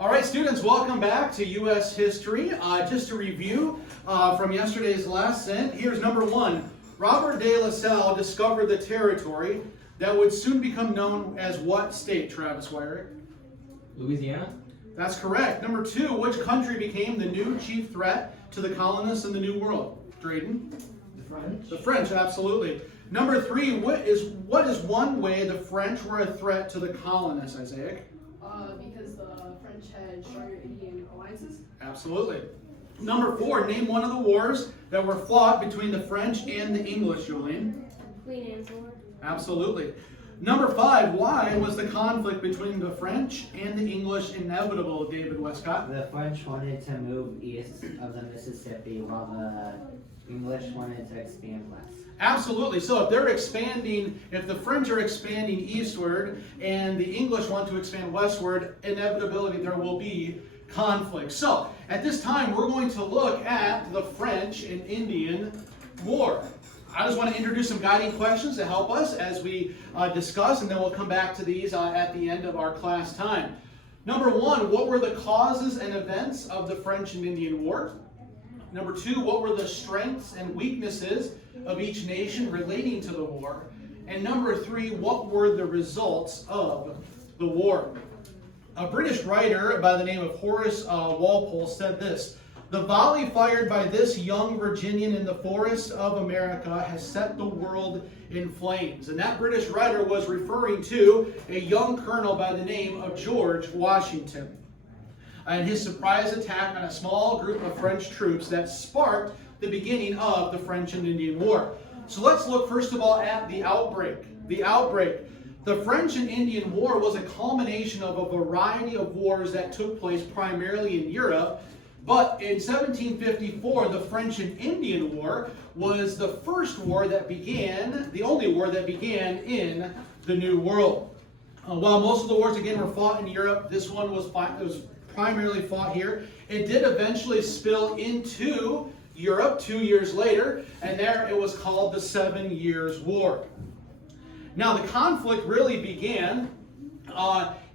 All right, students, welcome back to U.S. History. Just to review from yesterday's lesson, here's number one. Robert de La Salle discovered the territory that would soon become known as what state, Travis Wyrick? Louisiana? That's correct. Number two, which country became the new chief threat to the colonists in the New World? Drayden? The French? The French, absolutely. Number three, what is one way the French were a threat to the colonists, Isaiah? Because the French had stronger Indian alliances. Absolutely. Number four, name one of the wars that were fought between the French and the English, Julian. Queen Anne's War. Absolutely. Number five, why was the conflict between the French and the English inevitable, David Westcott? The French wanted to move east of the Mississippi while the English wanted to expand west. Absolutely. So if the French are expanding eastward and the English want to expand westward, inevitably there will be conflict. So at this time, we're going to look at the French and Indian War. I just want to introduce some guiding questions to help us as we discuss, and then we'll come back to these at the end of our class time. Number one, what were the causes and events of the French and Indian War? Number two, what were the strengths and weaknesses of each nation relating to the war? And number three, what were the results of the war? A British writer by the name of Horace Walpole said this: "The volley fired by this young Virginian in the forests of America has set the world in flames." And that British writer was referring to a young colonel by the name of George Washington, and his surprise attack on a small group of French troops that sparked the beginning of the French and Indian War. So let's look first of all at the outbreak. The French and Indian War was a culmination of a variety of wars that took place primarily in Europe. But in 1754, the French and Indian War was the first war that began, the only war that began in the New World. While most of the wars, again, were fought in Europe, this one was primarily fought here. It did eventually spill into Europe 2 years later, and there it was called the 7 Years' War. Now, the conflict really began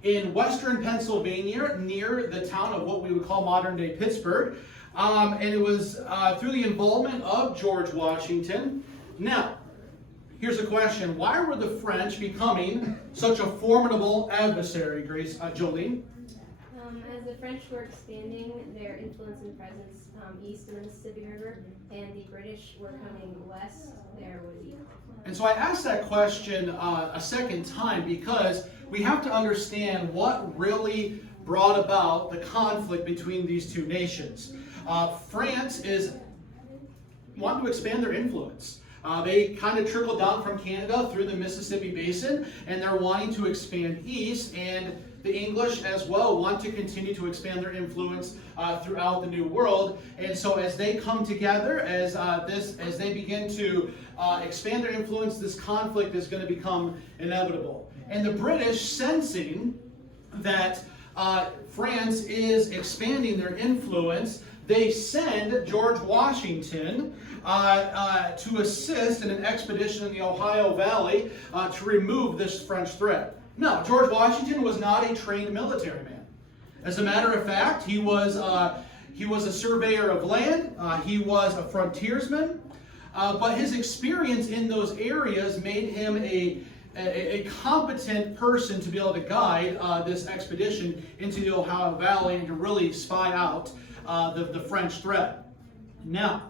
in western Pennsylvania, near the town of what we would call modern-day Pittsburgh, and it was through the involvement of George Washington. Now, here's a question: why were the French becoming such a formidable adversary, Jolene? As the French were expanding their influence and presence east of the Mississippi River, and the British were coming west, there would be conflict. And so I asked that question a second time because we have to understand what really brought about the conflict between these two nations. France is wanting to expand their influence. They kind of trickled down from Canada through the Mississippi Basin, and they're wanting to expand east, and the English as well want to continue to expand their influence throughout the New World. And so as they come together, as they begin to expand their influence, this conflict is going to become inevitable. And the British, sensing that France is expanding their influence, they send George Washington to assist in an expedition in the Ohio Valley to remove this French threat. Now, George Washington was not a trained military man. As a matter of fact, he was a surveyor of land. He was a frontiersman. But his experience in those areas made him a competent person to be able to guide this expedition into the Ohio Valley and to really spy out the French threat. Now,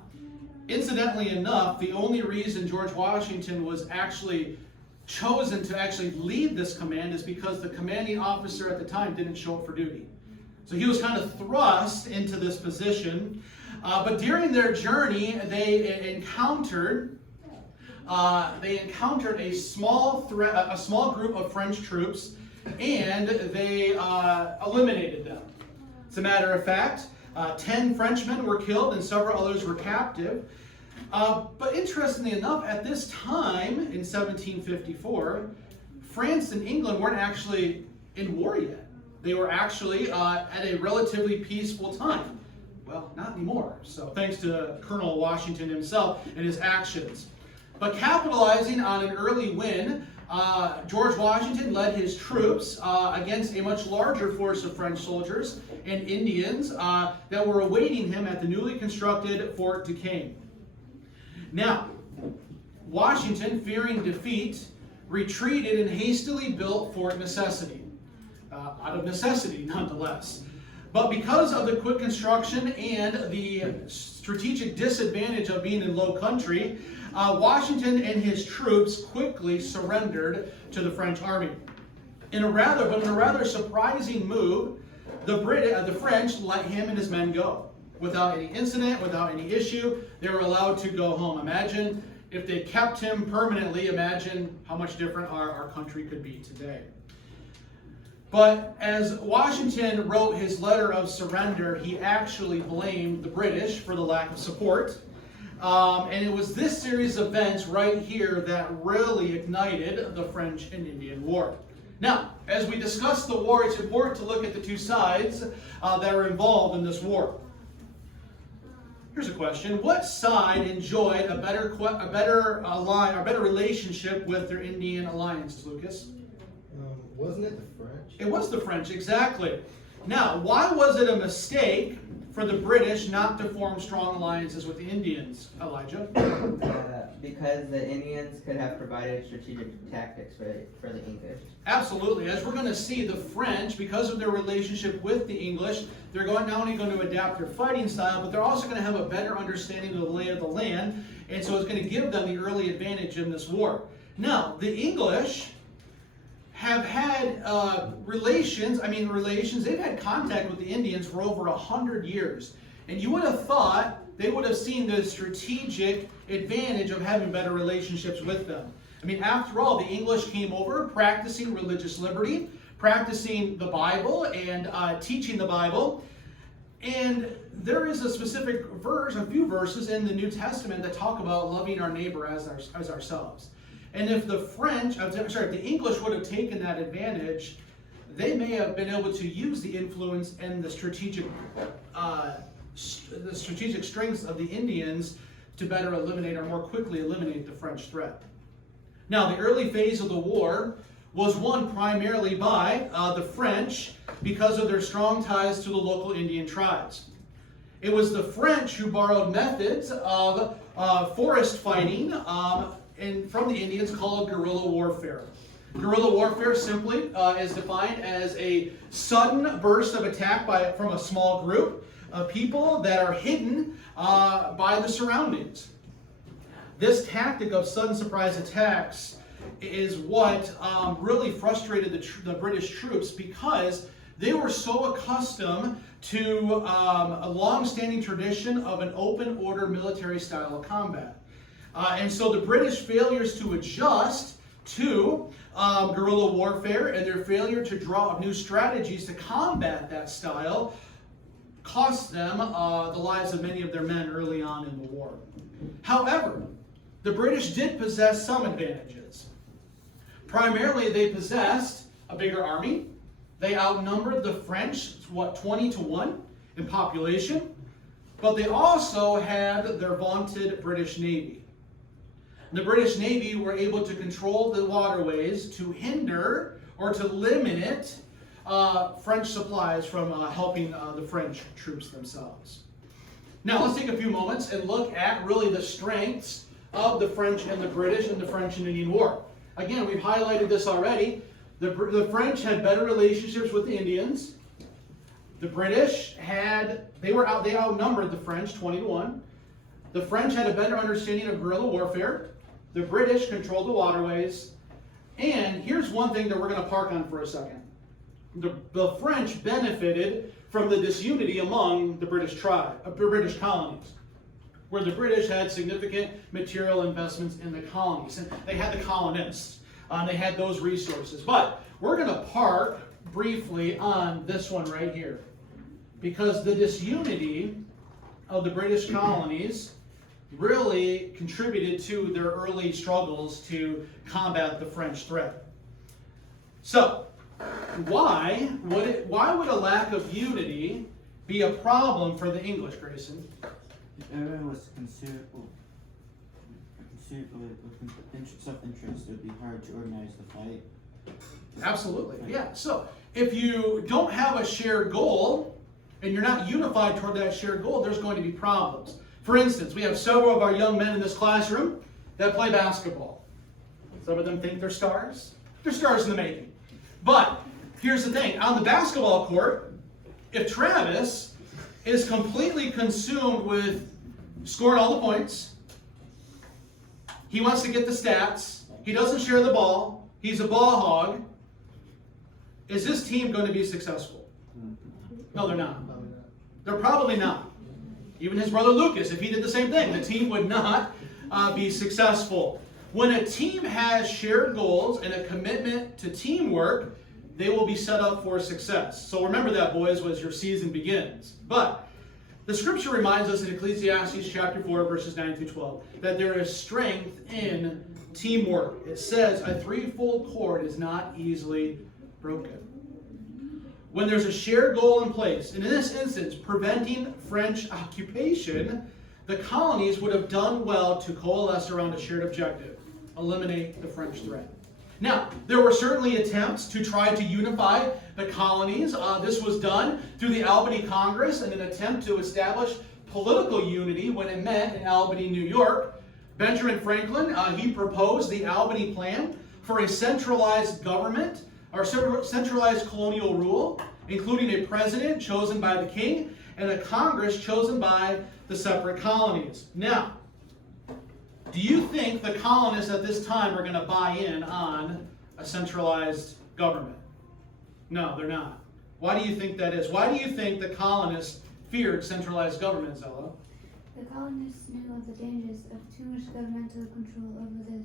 incidentally enough, the only reason George Washington was actually chosen to actually lead this command is because the commanding officer at the time didn't show up for duty. So he was kind of thrust into this position. But during their journey, they encountered a small group of French troops, and they eliminated them. As a matter of fact, 10 Frenchmen were killed and several others were captive. But interestingly enough, at this time, in 1754, France and England weren't actually in war yet. They were actually at a relatively peaceful time. Well, not anymore. So thanks to Colonel Washington himself and his actions. But capitalizing on an early win, George Washington led his troops against a much larger force of French soldiers and Indians that were awaiting him at the newly constructed Fort Duquesne. Now, Washington, fearing defeat, retreated and hastily built Fort Necessity, out of necessity nonetheless. But because of the quick construction and the strategic disadvantage of being in low country, Washington and his troops quickly surrendered to the French army. In a rather surprising move, the French let him and his men go without any incident, without any issue. They were allowed to go home. Imagine if they kept him permanently. Imagine how much different our country could be today. But as Washington wrote his letter of surrender, he actually blamed the British for the lack of support. And it was this series of events right here that really ignited the French and Indian War. Now, as we discuss the war, it's important to look at the two sides that are involved in this war. Here's a question. What side enjoyed a better relationship with their Indian alliance, Lucas? Wasn't it the French? It was the French, exactly. Now, why was it a mistake for the British not to form strong alliances with the Indians, Elijah? Because the Indians could have provided strategic tactics for the English. Absolutely. As we're going to see, the French, because of their relationship with the English, they're not only going to adapt their fighting style, but they're also going to have a better understanding of the lay of the land, and so it's going to give them the early advantage in this war. Now, the English have had relations, they've had contact with the Indians for over 100 years. And you would have thought they would have seen the strategic advantage of having better relationships with them. I mean, after all, the English came over practicing religious liberty, practicing the Bible, and teaching the Bible. And there is a specific verse, a few verses in the New Testament that talk about loving our neighbor as ourselves. And if the English would have taken that advantage, they may have been able to use the influence and the strategic strengths of the Indians to better eliminate or more quickly eliminate the French threat. Now, the early phase of the war was won primarily by the French because of their strong ties to the local Indian tribes. It was the French who borrowed methods of forest fighting and from the Indians called guerrilla warfare. Guerrilla warfare simply is defined as a sudden burst of attack from a small group of people that are hidden by the surroundings. This tactic of sudden surprise attacks is what really frustrated the British troops because they were so accustomed to a long-standing tradition of an open order military style of combat. And so the British failures to adjust to guerrilla warfare and their failure to draw up new strategies to combat that style cost them the lives of many of their men early on in the war. However, the British did possess some advantages. Primarily, they possessed a bigger army. They outnumbered the French, 20-1 in population. But they also had their vaunted British Navy. The British Navy were able to control the waterways to hinder or to limit French supplies from helping the French troops themselves. Now let's take a few moments and look at really the strengths of the French and the British in the French and Indian War. Again, we've highlighted this already. The French had better relationships with the Indians. The British they outnumbered the French 20-1. The French had a better understanding of guerrilla warfare. The British controlled the waterways. And here's one thing that we're going to park on for a second. The French benefited from the disunity among the British colonies, where the British had significant material investments in the colonies. And they had the colonists. They had those resources. But we're going to park briefly on this one right here. Because the disunity of the British colonies really contributed to their early struggles to combat the French threat. So, why would a lack of unity be a problem for the English, Grayson? Everyone was self-interest, it would be hard to organize the fight. Absolutely, yeah. So if you don't have a shared goal and you're not unified toward that shared goal, there's going to be problems. For instance, we have several of our young men in this classroom that play basketball. Some of them think they're stars. They're stars in the making. But here's the thing. On the basketball court, if Travis is completely consumed with scoring all the points, he wants to get the stats, he doesn't share the ball, he's a ball hog, is this team going to be successful? No, they're not. They're probably not. Even his brother Lucas, if he did the same thing, the team would not be successful. When a team has shared goals and a commitment to teamwork, they will be set up for success. So remember that, boys, as your season begins. But the scripture reminds us in Ecclesiastes chapter 4, verses 9 through 12, that there is strength in teamwork. It says, a threefold cord is not easily broken. When there's a shared goal in place, and in this instance, preventing French occupation, the colonies would have done well to coalesce around a shared objective, eliminate the French threat. Now, there were certainly attempts to try to unify the colonies. This was done through the Albany Congress in an attempt to establish political unity when it met in Albany, New York. Benjamin Franklin, he proposed the Albany Plan for a centralized government, or centralized colonial rule, including a president chosen by the king and a Congress chosen by the separate colonies. Now, do you think the colonists at this time are going to buy in on a centralized government? No, they're not. Why do you think that is? Why do you think the colonists feared centralized government, Zella? The colonists knew of the dangers of too much governmental control over the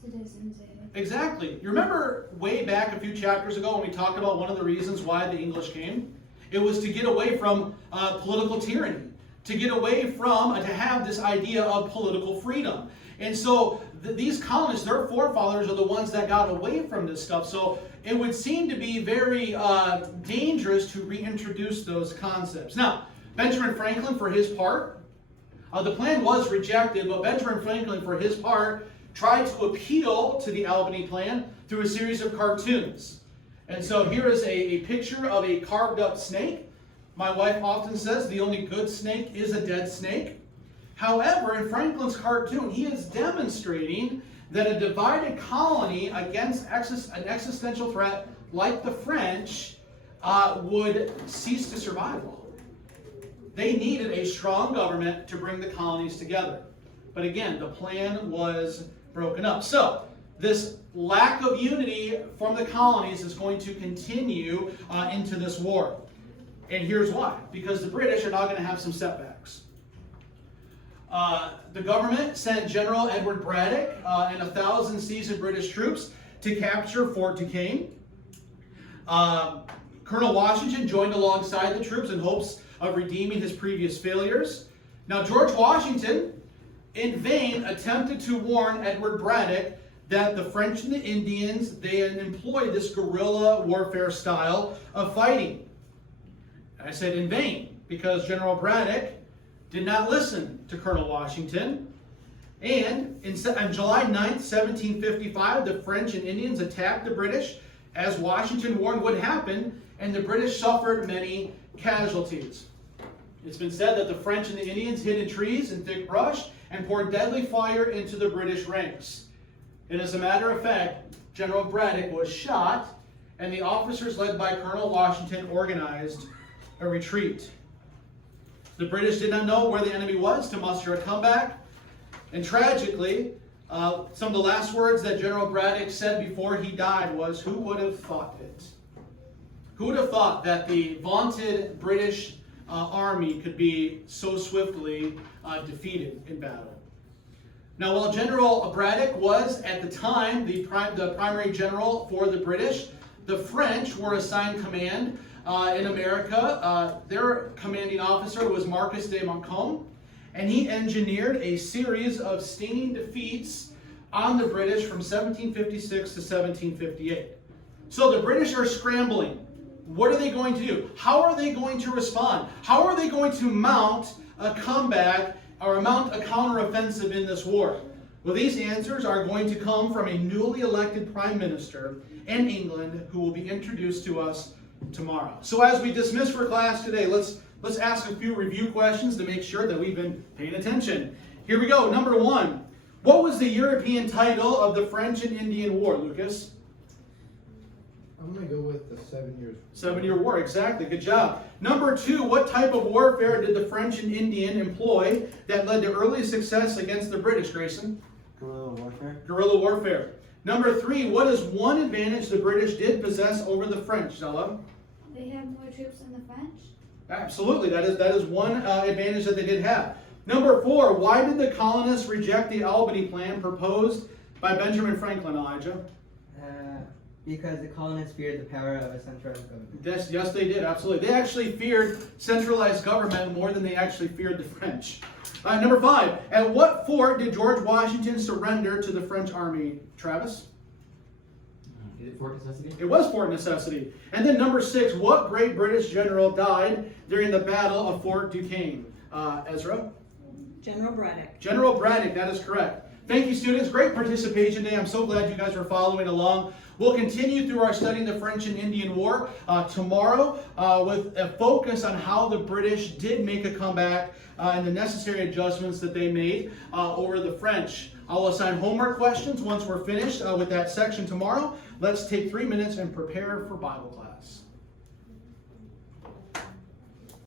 citizens. Exactly. You remember way back a few chapters ago when we talked about one of the reasons why the English came? It was to get away from political tyranny, to get away from, to have this idea of political freedom. And so these colonists, their forefathers are the ones that got away from this stuff. So it would seem to be very dangerous to reintroduce those concepts. Now, Benjamin Franklin, for his part, the plan was rejected, but Benjamin Franklin, for his part, tried to appeal to the Albany Plan through a series of cartoons. And so here is a picture of a carved up snake. My wife often says the only good snake is a dead snake. However, in Franklin's cartoon, he is demonstrating that a divided colony against an existential threat like the French would cease to survive. They needed a strong government to bring the colonies together. But again, the plan was broken up. So, this lack of unity from the colonies is going to continue into this war. And here's why. Because the British are now going to have some setbacks. The government sent General Edward Braddock and 1,000 seasoned British troops to capture Fort Duquesne. Colonel Washington joined alongside the troops in hopes of redeeming his previous failures. Now, George Washington, in vain, attempted to warn Edward Braddock that the French and the Indians, they had employed this guerrilla warfare style of fighting. I said in vain, because General Braddock did not listen to Colonel Washington. And on July 9th, 1755, the French and Indians attacked the British, as Washington warned would happen, and the British suffered many casualties. It's been said that the French and the Indians hid in trees and thick brush and poured deadly fire into the British ranks. And as a matter of fact, General Braddock was shot, and the officers led by Colonel Washington organized a retreat. The British did not know where the enemy was to muster a comeback. And tragically, some of the last words that General Braddock said before he died was, "Who would have thought it?" Who would have thought that the vaunted British army could be so swiftly defeated in battle? Now, while General Braddock was, at the time, the primary general for the British, the French were assigned command in America. Their commanding officer was Marquis de Montcalm, and he engineered a series of stinging defeats on the British from 1756 to 1758. So the British are scrambling. What are they going to do? How are they going to respond? How are they going to mount a comeback or mount a counteroffensive in this war? Well, these answers are going to come from a newly elected prime minister in England who will be introduced to us tomorrow. So as we dismiss for class today, let's ask a few review questions to make sure that we've been paying attention. Here we go. Number 1. What was the European title of the French and Indian War, Lucas? I'm gonna go with the 7 years. 7-Year War, exactly. Good job. Number 2, what type of warfare did the French and Indian employ that led to early success against the British, Grayson? Guerrilla warfare. Guerrilla warfare. Number 3, what is one advantage the British did possess over the French, Zella? They have more troops than the French. Absolutely, that is one advantage that they did have. Number 4, why did the colonists reject the Albany Plan proposed by Benjamin Franklin, Elijah? Because the colonists feared the power of a centralized government. Yes, they did, absolutely. They actually feared centralized government more than they actually feared the French. Number 5, at what fort did George Washington surrender to the French army, Travis? Is it Fort Necessity? It was Fort Necessity. And then number 6, what great British general died during the Battle of Fort Duquesne? Ezra? General Braddock. General Braddock, that is correct. Thank you, students. Great participation today. I'm so glad you guys are following along. We'll continue through our studying the French and Indian War tomorrow with a focus on how the British did make a comeback and the necessary adjustments that they made over the French. I'll assign homework questions once we're finished with that section tomorrow. Let's take 3 minutes and prepare for Bible class.